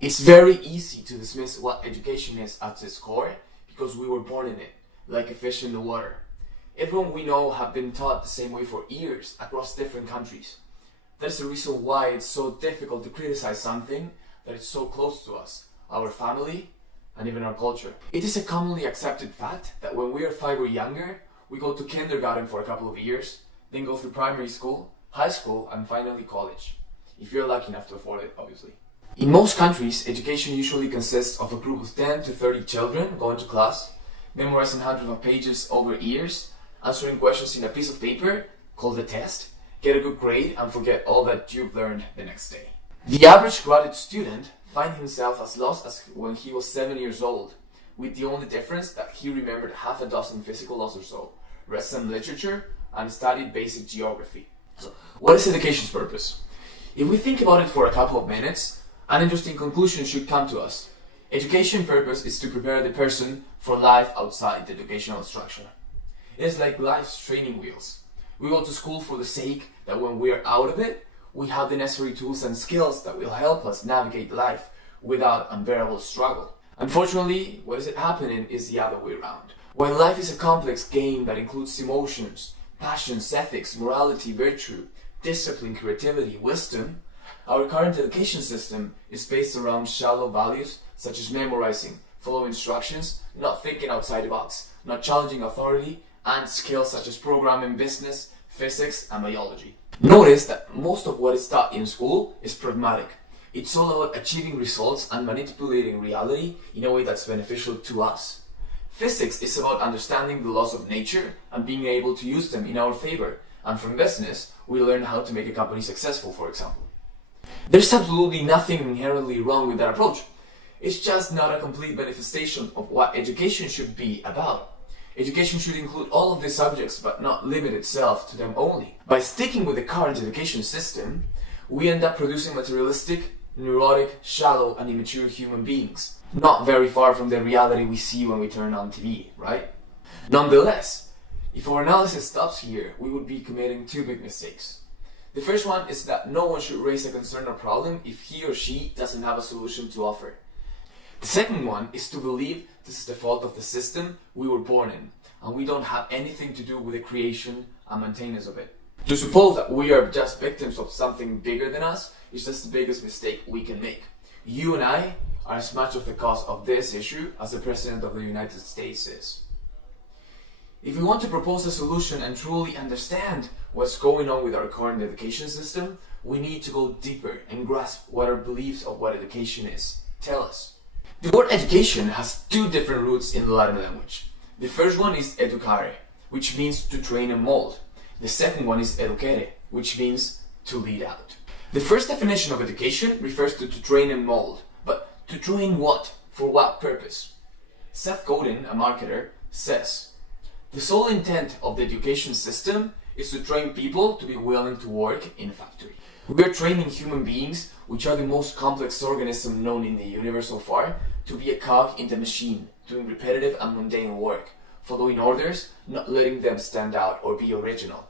It's very easy to dismiss what education is at its core because we were born in it, like a fish in the water. Everyone we know have been taught the same way for years across different countries. That's the reason why it's so difficult to criticize something that is so close to us, our family, and even our culture. It is a commonly accepted fact that when we are 5 or younger, we go to kindergarten for a couple of years, then go through primary school, high school, and finally college. If you're lucky enough to afford it, obviously. In most countries, education usually consists of a group of 10 to 30 children going to class, memorizing hundreds of pages over years, answering questions in a piece of paper called a test, get a good grade, and forget all that you've learned the next day. The average graduate student finds himself as lost as when he was 7 years old, with the only difference that he remembered half a dozen physical laws or so, read some literature, and studied basic geography. So, what is education's purpose? If we think about it for a couple of minutes, an interesting conclusion should come to us. Education's purpose is to prepare the person for life outside the educational structure. It is like life's training wheels. We go to school for the sake that when we are out of it, we have the necessary tools and skills that will help us navigate life without unbearable struggle. Unfortunately, what is happening is the other way around. When life is a complex game that includes emotions, passions, ethics, morality, virtue, discipline, creativity, wisdom, our current education system is based around shallow values such as memorizing, following instructions, not thinking outside the box, not challenging authority, and skills such as programming, business, physics, and biology. Notice that most of what is taught in school is pragmatic. It's all about achieving results and manipulating reality in a way that's beneficial to us. Physics is about understanding the laws of nature and being able to use them in our favor. And from business, we learn how to make a company successful, for example. There's absolutely nothing inherently wrong with that approach. It's just not a complete manifestation of what education should be about. Education should include all of these subjects, but not limit itself to them only. By sticking with the current education system, we end up producing materialistic, neurotic, shallow, and immature human beings. Not very far from the reality we see when we turn on TV, right? Nonetheless, if our analysis stops here, we would be committing two big mistakes. The first one is that no one should raise a concern or problem if he or she doesn't have a solution to offer. The second one is to believe this is the fault of the system we were born in, and we don't have anything to do with the creation and maintenance of it. To suppose that we are just victims of something bigger than us is just the biggest mistake we can make. You and I are as much of the cause of this issue as the President of the United States is. If we want to propose a solution and truly understand what's going on with our current education system, we need to go deeper and grasp what our beliefs of what education is. Tell us. The word education has two different roots in the Latin language. The first one is educare, which means to train and mold. The second one is educere, which means to lead out. The first definition of education refers to train and mold, but to train what? For what purpose? Seth Godin, a marketer, says, the sole intent of the education system is to train people to be willing to work in a factory. We are training human beings, which are the most complex organism known in the universe so far, to be a cog in the machine, doing repetitive and mundane work, following orders, not letting them stand out or be original.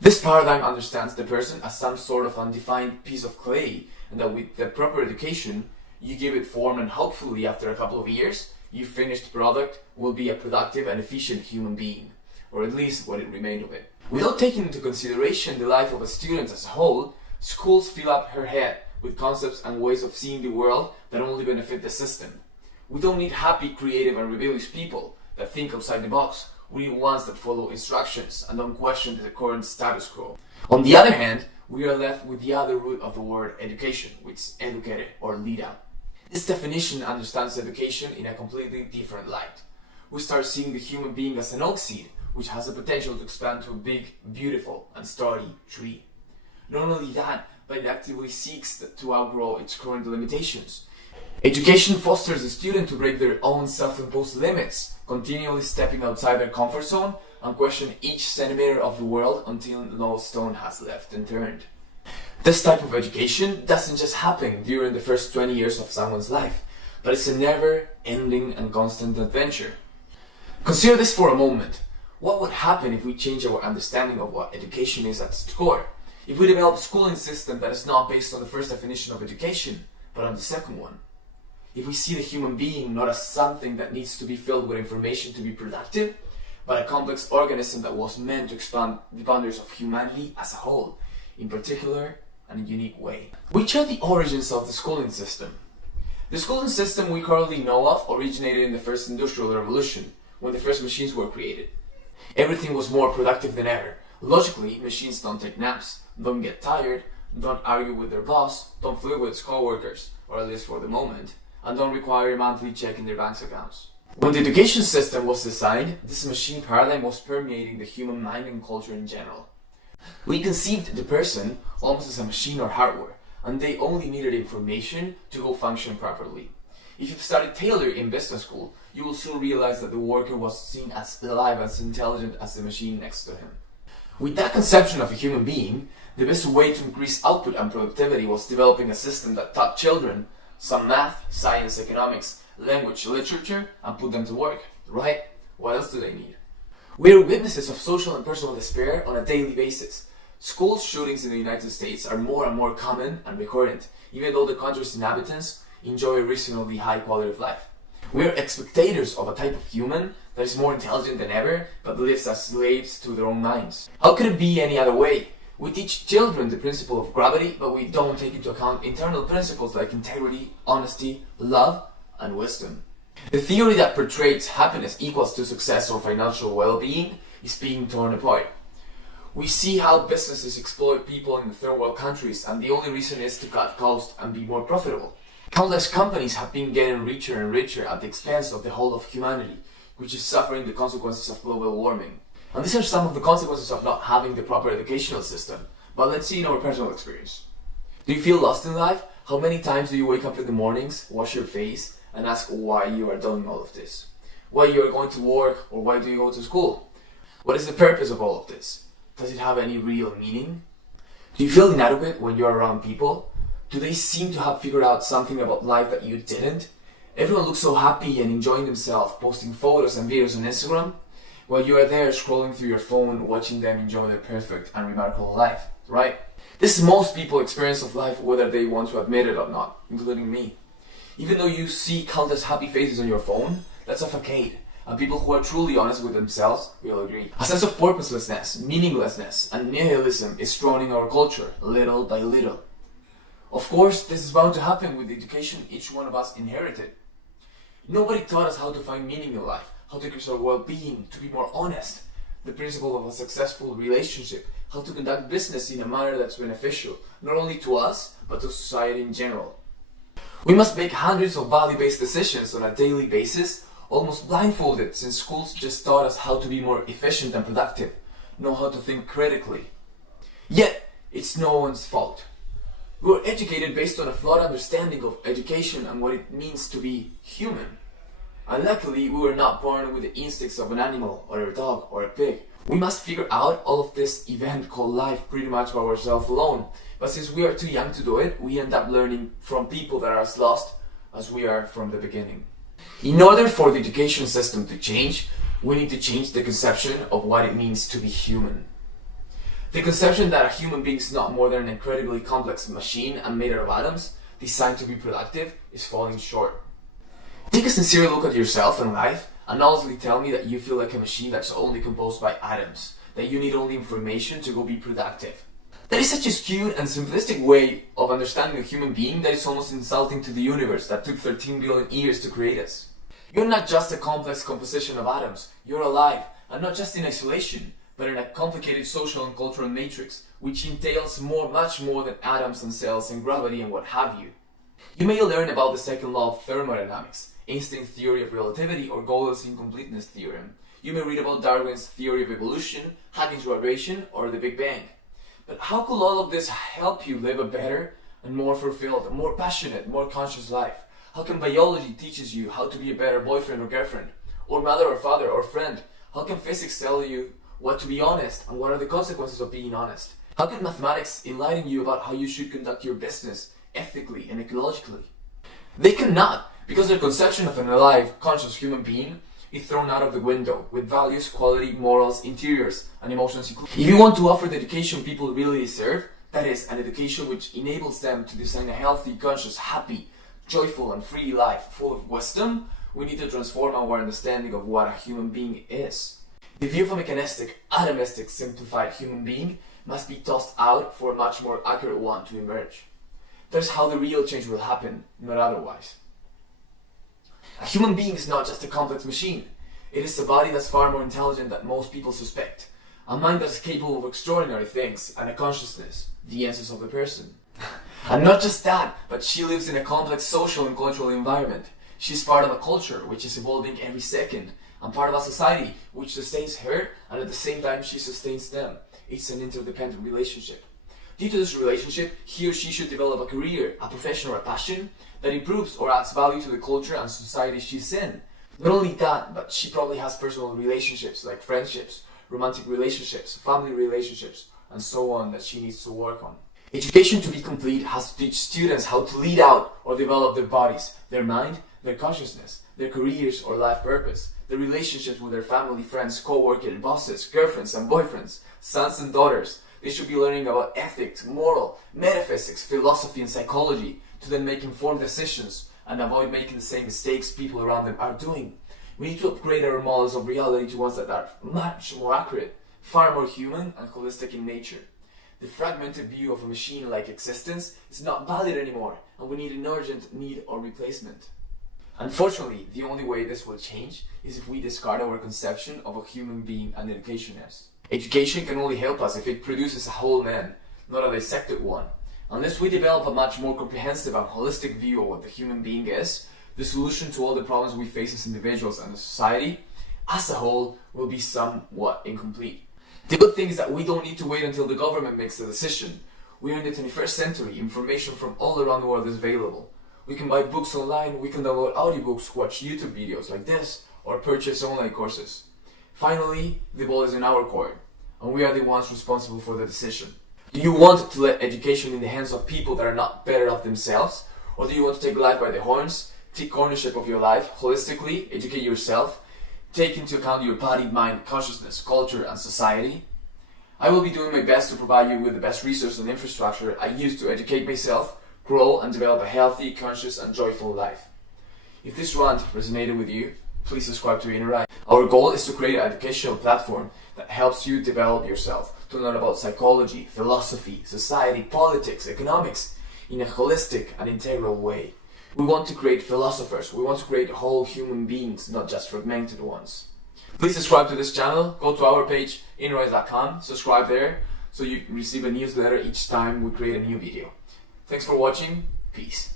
This paradigm understands the person as some sort of undefined piece of clay, and that with the proper education, you give it form and hopefully after a couple of years, your finished product will be a productive and efficient human being, or at least what it remained of it. Without taking into consideration the life of a student as a whole, schools fill up her head with concepts and ways of seeing the world that only benefit the system. We don't need happy, creative, and rebellious people that think outside the box. We need ones that follow instructions and don't question the current status quo. On the other hand, we are left with the other root of the word education, which is educare, or lead out. This definition understands education in a completely different light. We start seeing the human being as an oak seed, which has the potential to expand to a big, beautiful, and sturdy tree. Not only that, but it actively seeks to outgrow its current limitations. Education fosters the student to break their own self-imposed limits, continually stepping outside their comfort zone and question each centimeter of the world until no stone has left unturned. This type of education doesn't just happen during the first 20 years of someone's life, but it's a never-ending and constant adventure. Consider this for a moment. What would happen if we change our understanding of what education is at its core? If we develop a schooling system that is not based on the first definition of education, but on the second one? If we see the human being not as something that needs to be filled with information to be productive, but a complex organism that was meant to expand the boundaries of humanity as a whole, in particular and in a unique way. Which are the origins of the schooling system? The schooling system we currently know of originated in the first industrial revolution, when the first machines were created. Everything was more productive than ever. Logically, machines don't take naps, don't get tired, don't argue with their boss, don't flirt with its co-workers, or at least for the moment, and don't require a monthly check in their bank accounts. When the education system was designed, this machine paradigm was permeating the human mind and culture in general. We conceived the person almost as a machine or hardware, and they only needed information to go function properly. If you've studied Taylor in business school, you will soon realize that the worker was seen as alive, as intelligent as the machine next to him. With that conception of a human being, the best way to increase output and productivity was developing a system that taught children some math, science, economics, language, literature, and put them to work, right? What else do they need? We are witnesses of social and personal despair on a daily basis. School shootings in the United States are more and more common and recurrent, even though the country's inhabitants enjoy a reasonably high quality of life. We are spectators of a type of human that is more intelligent than ever, but lives as slaves to their own minds. How could it be any other way? We teach children the principle of gravity, but we don't take into account internal principles like integrity, honesty, love, and wisdom. The theory that portrays happiness equals to success or financial well-being is being torn apart. We see how businesses exploit people in the third world countries, and the only reason is to cut costs and be more profitable. Countless companies have been getting richer and richer at the expense of the whole of humanity, which is suffering the consequences of global warming. And these are some of the consequences of not having the proper educational system. But let's see in our personal experience. Do you feel lost in life? How many times do you wake up in the mornings, wash your face, and ask why you are doing all of this? Why you are going to work, or why do you go to school? What is the purpose of all of this? Does it have any real meaning? Do you feel inadequate when you are around people? Do they seem to have figured out something about life that you didn't? Everyone looks so happy and enjoying themselves, posting photos and videos on Instagram, while you are there scrolling through your phone, watching them enjoy their perfect and remarkable life, right? This is most people's experience of life, whether they want to admit it or not, including me. Even though you see countless happy faces on your phone, that's a facade, and people who are truly honest with themselves will agree. A sense of purposelessness, meaninglessness, and nihilism is strong in our culture, little by little. Of course, this is bound to happen with the education each one of us inherited. Nobody taught us how to find meaning in life, how to increase our well-being, to be more honest, the principle of a successful relationship, how to conduct business in a manner that's beneficial, not only to us, but to society in general. We must make hundreds of value-based decisions on a daily basis, almost blindfolded, since schools just taught us how to be more efficient and productive, know how to think critically. Yet, it's no one's fault. We were educated based on a flawed understanding of education and what it means to be human. And luckily, we were not born with the instincts of an animal, or a dog, or a pig. We must figure out all of this event called life pretty much by ourselves alone. But since we are too young to do it, we end up learning from people that are as lost as we are from the beginning. In order for the education system to change, we need to change the conception of what it means to be human. The conception that a human being is not more than an incredibly complex machine and made out of atoms, designed to be productive, is falling short. Take a sincere look at yourself and life, and honestly tell me that you feel like a machine that's only composed by atoms, that you need only information to go be productive. That is such a skewed and simplistic way of understanding a human being that is almost insulting to the universe that took 13 billion years to create us. You're not just a complex composition of atoms, you're alive, and not just in isolation, but in a complicated social and cultural matrix, which entails much more than atoms and cells and gravity and what have you. You may learn about the second law of thermodynamics, Einstein's theory of relativity, or Gödel's incompleteness theorem. You may read about Darwin's theory of evolution, Hawking's radiation, or the Big Bang. But how could all of this help you live a better and more fulfilled, more passionate, more conscious life? How can biology teaches you how to be a better boyfriend or girlfriend, or mother or father or friend? How can physics tell you what to be honest and what are the consequences of being honest? How can mathematics enlighten you about how you should conduct your business ethically and ecologically? They cannot, because their conception of an alive, conscious human being is thrown out of the window, with values, quality, morals, interiors, and emotions included. If you want to offer the education people really deserve, that is, an education which enables them to design a healthy, conscious, happy, joyful, and free life full of wisdom, we need to transform our understanding of what a human being is. The view of a mechanistic, atomistic, simplified human being must be tossed out for a much more accurate one to emerge. That's how the real change will happen, not otherwise. A human being is not just a complex machine. It is a body that's far more intelligent than most people suspect. A mind that is capable of extraordinary things, and a consciousness, the essence of the person. And not just that, but she lives in a complex social and cultural environment. She's part of a culture which is evolving every second, and part of a society which sustains her, and at the same time she sustains them. It's an interdependent relationship. Due to this relationship, he or she should develop a career, a profession, or a passion that improves or adds value to the culture and society she's in. Not only that, but she probably has personal relationships like friendships, romantic relationships, family relationships, and so on that she needs to work on. Education, to be complete, has to teach students how to lead out or develop their bodies, their mind, their consciousness, their careers or life purpose, their relationships with their family, friends, co-workers, bosses, girlfriends and boyfriends, sons and daughters. They should be learning about ethics, moral, metaphysics, philosophy and psychology to then make informed decisions and avoid making the same mistakes people around them are doing. We need to upgrade our models of reality to ones that are much more accurate, far more human and holistic in nature. The fragmented view of a machine-like existence is not valid anymore, and we need an urgent need or replacement. Unfortunately, the only way this will change is if we discard our conception of a human being and education is. Education can only help us if it produces a whole man, not a dissected one. Unless we develop a much more comprehensive and holistic view of what the human being is, the solution to all the problems we face as individuals and as society, as a whole, will be somewhat incomplete. The good thing is that we don't need to wait until the government makes the decision. We are in the 21st century, information from all around the world is available. We can buy books online, we can download audiobooks, watch YouTube videos like this, or purchase online courses. Finally, the ball is in our court, and we are the ones responsible for the decision. Do you want to let education in the hands of people that are not better off themselves? Or do you want to take life by the horns, take ownership of your life, holistically, educate yourself, take into account your body, mind, consciousness, culture, and society? I will be doing my best to provide you with the best resources and infrastructure I use to educate myself, grow, and develop a healthy, conscious, and joyful life. If this rant resonated with you, please subscribe to InnerEye. Our goal is to create an educational platform that helps you develop yourself, to learn about psychology, philosophy, society, politics, economics, in a holistic and integral way. We want to create philosophers, we want to create whole human beings, not just fragmented ones. Please subscribe to this channel, go to our page, innereye.com, subscribe there, so you receive a newsletter each time we create a new video. Thanks for watching, peace.